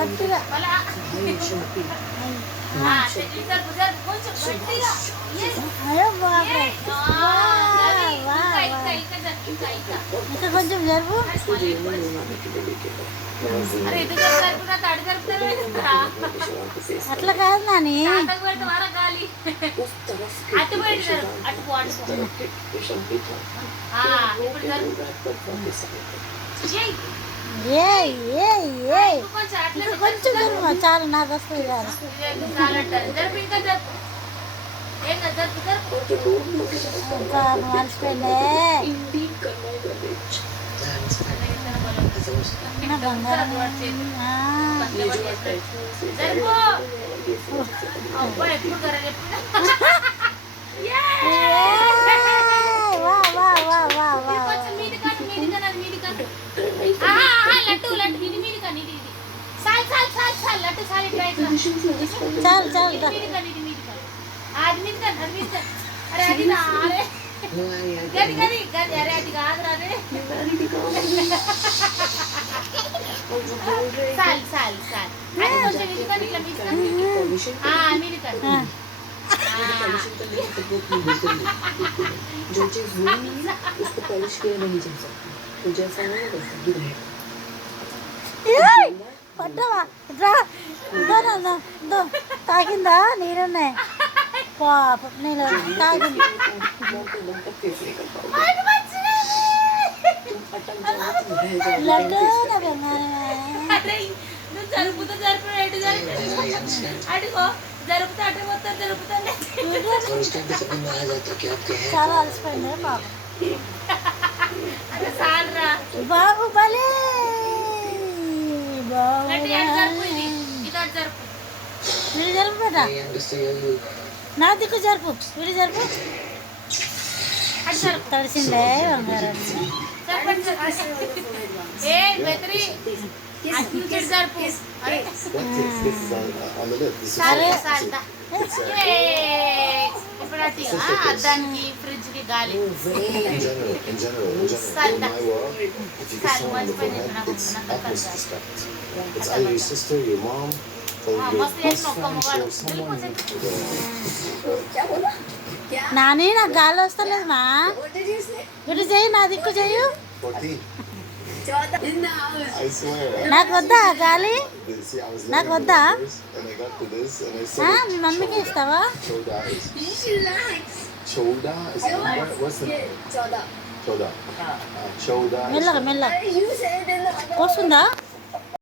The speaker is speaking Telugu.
గట్టిగా అయ్యో బాబాయ్ ఇంకా కొంచెం జరుపు అట్లా కాదు నాని కొంచెం జరుపు చాలు నాకు వస్తుంది కాదు మర్చిపోయిందే బంగారం చాలు చాలు అరే అది అరే గది గది గది అరే అది కాదురా రే సాల్ సాల్ సాల్ అది కొంచెం ఇదికొని ఇట్లా మీదికొని మీదికొని जो चीज हुई नहीं उसको पॉलिश किया नहीं जा सकता तो जैसा है वैसा ही रहेगा పట్టవా తాగిందా నీరున్నాయి పాప నేను తాగింది లడ్డు నా బంగారమే జరుపుతా అడుగో జరుపుతా అటు మొత్తం జరుపుతానే చాలా అలసిపోయింది పాప అరే సాల్రా బాహుబలి వీడి జరుపు బేట నా దిక్కు జరుపు వీడి జరుపు తడిసిందే బంగారం అద్దానికి ఫ్రిడ్జ్ కి గాలి నాని నాకు గాలి వస్తలేదు మా ఇటు చెయ్యి నా దిక్కు చెయ్యు నాకు వద్దా గాలి నాకు వద్దా మీ మమ్మీకి ఇస్తావా మెల్లగా మెల్లగా వస్తుందా